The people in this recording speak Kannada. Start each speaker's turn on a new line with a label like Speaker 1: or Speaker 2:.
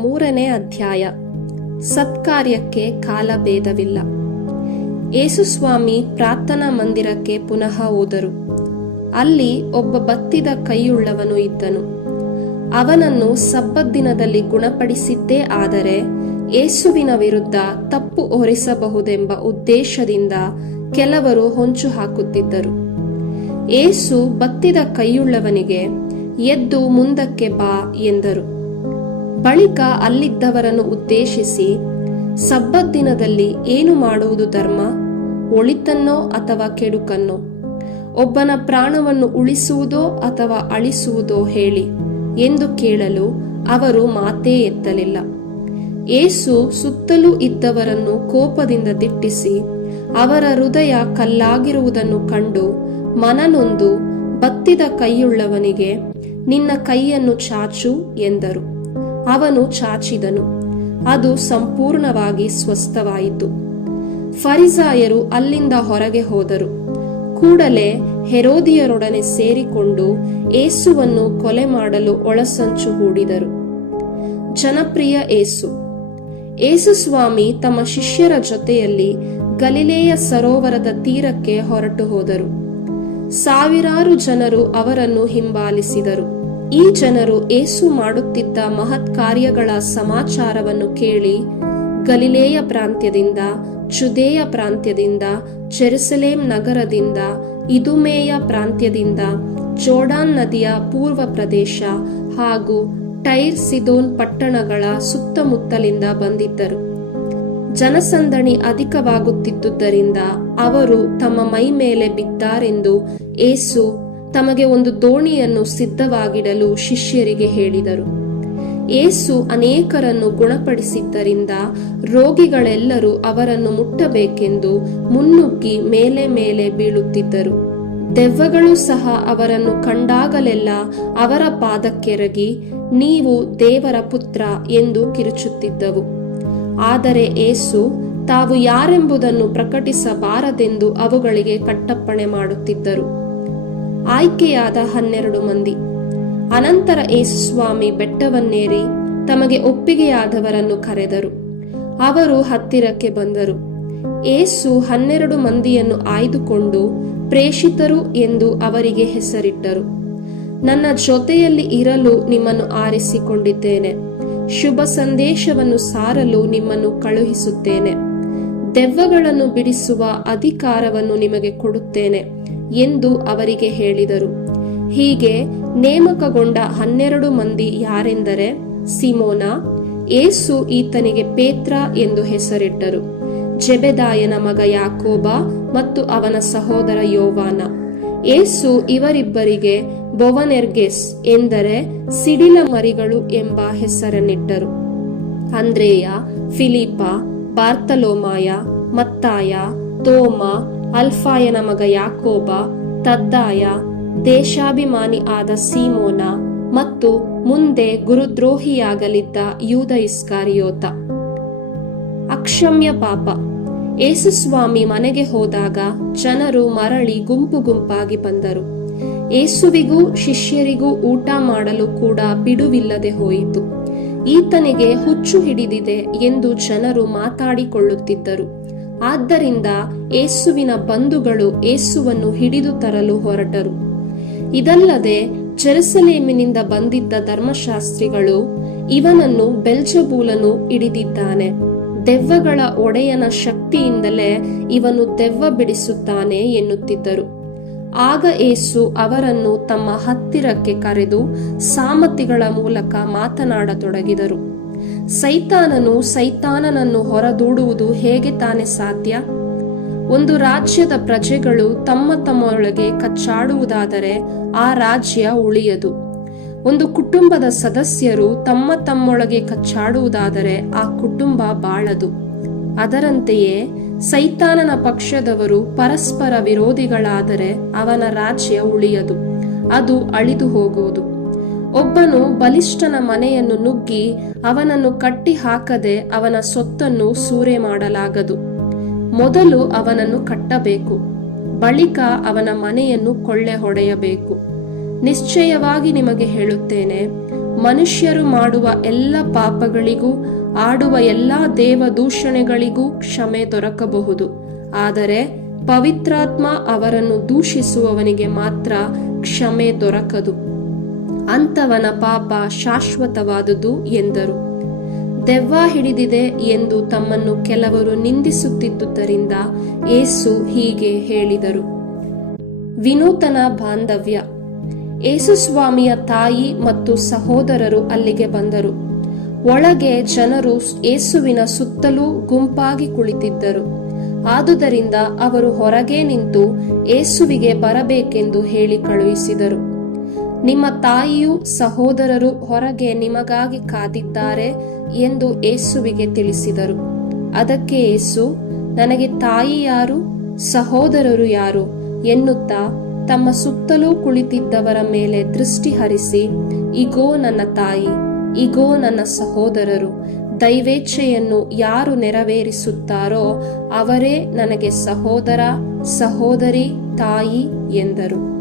Speaker 1: ಮೂರನೇ ಅಧ್ಯಾಯ. ಸತ್ಕಾರ್ಯಕ್ಕೆ ಕಾಲಭೇದವಿಲ್ಲ. ಯೇಸುಸ್ವಾಮಿ ಪ್ರಾರ್ಥನಾ ಮಂದಿರಕ್ಕೆ ಪುನಃ ಹೋದರು. ಅಲ್ಲಿ ಒಬ್ಬ ಬತ್ತಿದ ಕೈಯುಳ್ಳವನು ಇದ್ದನು. ಅವನನ್ನು ಸಬ್ಬತ್ ದಿನದಲ್ಲಿ ಗುಣಪಡಿಸಿದ್ದೇ ಆದರೆ ಏಸುವಿನ ವಿರುದ್ಧ ತಪ್ಪು ಹೊರಿಸಬಹುದೆಂಬ ಉದ್ದೇಶದಿಂದ ಕೆಲವರು ಹೊಂಚು ಹಾಕುತ್ತಿದ್ದರು. ಏಸು ಬತ್ತಿದ ಕೈಯುಳ್ಳವನಿಗೆ ಎದ್ದು ಮುಂದಕ್ಕೆ ಬಾ ಎಂದರು. ಬಳಿಕ ಅಲ್ಲಿದ್ದವರನ್ನು ಉದ್ದೇಶಿಸಿ ಸಬ್ಬತ್ ದಿನದಲ್ಲಿ ಏನು ಮಾಡುವುದು ಧರ್ಮ? ಒಳಿತನ್ನೋ ಅಥವಾ ಕೆಡುಕನ್ನೋ? ಒಬ್ಬನ ಪ್ರಾಣವನ್ನು ಉಳಿಸುವುದೋ ಅಥವಾ ಅಳಿಸುವುದೋ ಹೇಳಿ ಎಂದು ಕೇಳಲು ಅವರು ಮಾತೇ ಎತ್ತಲಿಲ್ಲ. ಏಸು ಸುತ್ತಲೂ ಇದ್ದವರನ್ನು ಕೋಪದಿಂದ ದಿಟ್ಟಿಸಿ ಅವರ ಹೃದಯ ಕಲ್ಲಾಗಿರುವುದನ್ನು ಕಂಡು ಮನನೊಂದು ಬತ್ತಿದ ಕೈಯುಳ್ಳವನಿಗೆ, ನಿನ್ನ ಕೈಯನ್ನು ಚಾಚು ಎಂದರು. ಅವನು ಚಾಚಿದನು. ಅದು ಸಂಪೂರ್ಣವಾಗಿ ಸ್ವಸ್ಥವಾಯಿತು. ಫರಿಸಾಯರು ಅಲ್ಲಿಂದ ಹೊರಗೆ ಹೋದರು. ಕೂಡಲೇ ಹೆರೋದಿಯರೊಡನೆ ಸೇರಿಕೊಂಡು ಏಸುವನ್ನು ಕೊಲೆ ಮಾಡಲು ಒಳಸಂಚು ಹೂಡಿದರು. ಜನಪ್ರಿಯ ಏಸು ಏಸು ಸ್ವಾಮಿ ತಮ್ಮ ಶಿಷ್ಯರ ಜೊತೆಯಲ್ಲಿ ಗಲಿಲೇಯ ಸರೋವರದ ತೀರಕ್ಕೆ ಹೊರಟು ಹೋದರು. ಸಾವಿರಾರು ಜನರು ಅವರನ್ನು ಹಿಂಬಾಲಿಸಿದರು. ಈ ಜನರು ಏಸು ಮಾಡುತ್ತಿದ್ದ ಮಹತ್ ಕಾರ್ಯಗಳ ಸಮಾಚಾರವನ್ನು ಕೇಳಿ ಗಲಿಲೇಯ ಪ್ರಾಂತ್ಯದಿಂದ, ಜುದೇಯ ಪ್ರಾಂತ್ಯದಿಂದ ಜೆರುಸಲೇಂ ನಗರದಿಂದ, ಇದುಮೇಯ ಪ್ರಾಂತ್ಯದಿಂದ ಜೋಡಾನ್ ನದಿಯ ಪೂರ್ವ ಪ್ರದೇಶ ಹಾಗೂ ಟೈರ್ ಸಿದೋನ್ ಪಟ್ಟಣಗಳ ಸುತ್ತಮುತ್ತಲಿಂದ ಬಂದಿದ್ದರು. ಜನಸಂದಣಿ ಅಧಿಕವಾಗುತ್ತಿದ್ದುದರಿಂದ ಅವರು ತಮ್ಮ ಮೈ ಮೇಲೆ ಬಿದ್ದಾರೆಂದು ಏಸು ತಮಗೆ ಒಂದು ದೋಣಿಯನ್ನು ಸಿದ್ಧವಾಗಿಡಲು ಶಿಷ್ಯರಿಗೆ ಹೇಳಿದರು. ಏಸು ಅನೇಕರನ್ನು ಗುಣಪಡಿಸಿದ್ದರಿಂದ ರೋಗಿಗಳೆಲ್ಲರೂ ಅವರನ್ನು ಮುಟ್ಟಬೇಕೆಂದು ಮುನ್ನುಗ್ಗಿ ಮೇಲೆ ಮೇಲೆ ಬೀಳುತ್ತಿದ್ದರು. ದೆವ್ವಗಳು ಸಹ ಅವರನ್ನು ಕಂಡಾಗಲೆಲ್ಲ ಅವರ ಪಾದಕ್ಕೆರಗಿ, ನೀವು ದೇವರ ಪುತ್ರ ಎಂದು ಕಿರುಚುತ್ತಿದ್ದವು. ಆದರೆ ಏಸು, ತಾವು ಯಾರೆಂಬುದನ್ನು ಪ್ರಕಟಿಸಬಾರದೆಂದು ಅವುಗಳಿಗೆ ಕಟ್ಟಪ್ಪಣೆ ಮಾಡುತ್ತಿದ್ದರು. ಆಯ್ಕೆಯಾದ ಹನ್ನೆರಡು ಮಂದಿ. ಅನಂತರ ಯೇಸುಸ್ವಾಮಿ ಬೆಟ್ಟವನ್ನೇರಿ ತಮಗೆ ಒಪ್ಪಿಗೆಯಾದವರನ್ನು ಕರೆದರು. ಅವರು ಹತ್ತಿರಕ್ಕೆ ಬಂದರು. ಏಸು ಹನ್ನೆರಡು ಮಂದಿಯನ್ನು ಆಯ್ದುಕೊಂಡು ಪ್ರೇಷಿತರು ಎಂದು ಅವರಿಗೆ ಹೆಸರಿಟ್ಟರು. ನನ್ನ ಜೊತೆಯಲ್ಲಿ ಇರಲು ನಿಮ್ಮನ್ನು ಆರಿಸಿಕೊಂಡಿದ್ದೇನೆ. ಶುಭ ಸಂದೇಶವನ್ನು ಸಾರಲು ನಿಮ್ಮನ್ನು ಕಳುಹಿಸುತ್ತೇನೆ. ದೆವ್ವಗಳನ್ನು ಬಿಡಿಸುವ ಅಧಿಕಾರವನ್ನು ನಿಮಗೆ ಕೊಡುತ್ತೇನೆ. ಎಂದು ಅವರಿಗೆ ಹೇಳಿದರು. ಹೀಗೆ ನೇಮಕಗೊಂಡ ಹನ್ನೆರಡು ಮಂದಿ ಯಾರೆಂದರೆ ಸಿಮೋನ ಏಸು ಈತನಿಗೆ ಪೇತ್ರ ಎಂದು ಹೆಸರಿಟ್ಟರು. ಜೆಬೆದಾಯನ ಮಗ ಯಾಕೋಬ ಮತ್ತು ಅವನ ಸಹೋದರ ಯೋವಾನ. ಏಸು ಇವರಿಬ್ಬರಿಗೆ ಬೊವನೆರ್ಗೆಸ್ ಎಂದರೆ ಸಿಡಿಲ ಮರಿಗಳು ಎಂಬ ಹೆಸರನ್ನಿಟ್ಟರು. ಅಂದ್ರೇಯ ಫಿಲಿಪ ಬಾರ್ತಲೋಮಾಯ, ಮತ್ತಾಯ, ತೋಮ ಅಲ್ಫಾಯನ ಮಗ ಯಾಕೋಬ, ತದ್ದಾಯ, ದೇಶಾಭಿಮಾನಿ ಆದ ಸೀಮೋನ ಮತ್ತು ಮುಂದೆ ಗುರುದ್ರೋಹಿಯಾಗಲಿದ್ದ ಯೂದ ಇಸ್ಕಾರಿಯೋತ. ಅಕ್ಷಮ್ಯ ಪಾಪ. ಏಸುಸ್ವಾಮಿ ಮನೆಗೆ ಹೋದಾಗ ಜನರು ಮರಳಿ ಗುಂಪು ಗುಂಪಾಗಿ ಬಂದರು. ಏಸುವಿಗೂ ಶಿಷ್ಯರಿಗೂ ಊಟ ಮಾಡಲು ಕೂಡ ಬಿಡುವಿಲ್ಲದೆ ಹೋಯಿತು. ಈತನಿಗೆ ಹುಚ್ಚು ಹಿಡಿದಿದೆ ಎಂದು ಜನರು ಮಾತಾಡಿಕೊಳ್ಳುತ್ತಿದ್ದರು. ಆದ್ದರಿಂದ ಏಸುವಿನ ಬಂಧುಗಳು ಏಸುವನ್ನು ಹಿಡಿದು ತರಲು ಹೊರಟರು. ಇದಲ್ಲದೆ ಜೆರುಸಲೇಮಿನಿಂದ ಬಂದಿದ್ದ ಧರ್ಮಶಾಸ್ತ್ರಿಗಳು ಇವನನ್ನು ಬೆಲ್ಜಬೂಲನು ಹಿಡಿದಿದ್ದಾನೆ. ದೆವ್ವಗಳ ಒಡೆಯನ ಶಕ್ತಿಯಿಂದಲೇ ಇವನು ದೆವ್ವ ಬಿಡಿಸುತ್ತಾನೆ ಎನ್ನುತ್ತಿದ್ದರು. ಆಗ ಏಸು ಅವರನ್ನು ತಮ್ಮ ಹತ್ತಿರಕ್ಕೆ ಕರೆದು ಸಾಮತಿಗಳ ಮೂಲಕ ಮಾತನಾಡತೊಡಗಿದರು. ಸೈತಾನನು ಸೈತಾನನನ್ನು ಹೊರದೂಡುವುದು ಹೇಗೆ ತಾನೇ ಸಾಧ್ಯ? ಒಂದು ರಾಜ್ಯದ ಪ್ರಜೆಗಳು ತಮ್ಮ ತಮ್ಮೊಳಗೆ ಕಚ್ಚಾಡುವುದಾದರೆ ಆ ರಾಜ್ಯ ಉಳಿಯದು. ಒಂದು ಕುಟುಂಬದ ಸದಸ್ಯರು ತಮ್ಮ ತಮ್ಮೊಳಗೆ ಕಚ್ಚಾಡುವುದಾದರೆ ಆ ಕುಟುಂಬ ಬಾಳದು. ಅದರಂತೆಯೇ ಸೈತಾನನ ಪಕ್ಷದವರು ಪರಸ್ಪರ ವಿರೋಧಿಗಳಾದರೆ ಅವನ ರಾಜ್ಯ ಉಳಿಯದು. ಅದು ಅಳಿದು ಹೋಗುವುದು ಒಬ್ಬನು ಬಲಿಷ್ಠನ ಮನೆಯನ್ನು ನುಗ್ಗಿ ಅವನನ್ನು ಕಟ್ಟಿ ಹಾಕದೆ ಅವನ ಸೊತ್ತನ್ನು ಸೂರೆ ಮಾಡಲಾಗದು. ಮೊದಲು ಅವನನ್ನು ಕಟ್ಟಬೇಕು. ಬಳಿಕ ಅವನ ಮನೆಯನ್ನು ಕೊಳ್ಳೆ ಹೊಡೆಯಬೇಕು. ನಿಶ್ಚಯವಾಗಿ ನಿಮಗೆ ಹೇಳುತ್ತೇನೆ, ಮನುಷ್ಯರು ಮಾಡುವ ಎಲ್ಲ ಪಾಪಗಳಿಗೂ ಆಡುವ ಎಲ್ಲ ದೇವದೂಷಣೆಗಳಿಗೂ ಕ್ಷಮೆ ದೊರಕಬಹುದು. ಆದರೆ ಪವಿತ್ರಾತ್ಮ ಅವರನ್ನು ದೂಷಿಸುವವನಿಗೆ ಮಾತ್ರ ಕ್ಷಮೆ ದೊರಕದು. ಅಂಥವನ ಪಾಪ ಶಾಶ್ವತವಾದುದು ಎಂದರು. ದೆವ್ವ ಹಿಡಿದಿದೆ ಎಂದು ತಮ್ಮನ್ನು ಕೆಲವರು ನಿಂದಿಸುತ್ತಿದ್ದುದರಿಂದ ಏಸು ಹೀಗೆ ಹೇಳಿದರು. ವಿನೂತನ ಬಾಂಧವ್ಯ. ಏಸುಸ್ವಾಮಿಯ ತಾಯಿ ಮತ್ತು ಸಹೋದರರು ಅಲ್ಲಿಗೆ ಬಂದರು. ಒಳಗೆ ಜನರು ಏಸುವಿನ ಸುತ್ತಲೂ ಗುಂಪಾಗಿ ಕುಳಿತಿದ್ದರು. ಆದುದರಿಂದ ಅವರು ಹೊರಗೆ ನಿಂತು ಏಸುವಿಗೆ ಬರಬೇಕೆಂದು ಹೇಳಿ ಕಳುಹಿಸಿದರು. ನಿಮ್ಮ ತಾಯಿಯು ಸಹೋದರರು ಹೊರಗೆ ನಿಮಗಾಗಿ ಕಾದಿದ್ದಾರೆ ಎಂದು ಏಸುವಿಗೆ ತಿಳಿಸಿದರು. ಅದಕ್ಕೆ ಏಸು ನನಗೆ ತಾಯಿ ಯಾರು, ಸಹೋದರರು ಯಾರು ಎನ್ನುತ್ತಾ ತಮ್ಮ ಸುತ್ತಲೂ ಕುಳಿತಿದ್ದವರ ಮೇಲೆ ದೃಷ್ಟಿ ಹರಿಸಿ, ಇಗೋ ನನ್ನ ತಾಯಿ, ಇಗೋ ನನ್ನ ಸಹೋದರರು, ದೈವೇಚ್ಛೆಯನ್ನು ಯಾರು ನೆರವೇರಿಸುತ್ತಾರೋ ಅವರೇ ನನಗೆ ಸಹೋದರ, ಸಹೋದರಿ, ತಾಯಿ ಎಂದರು.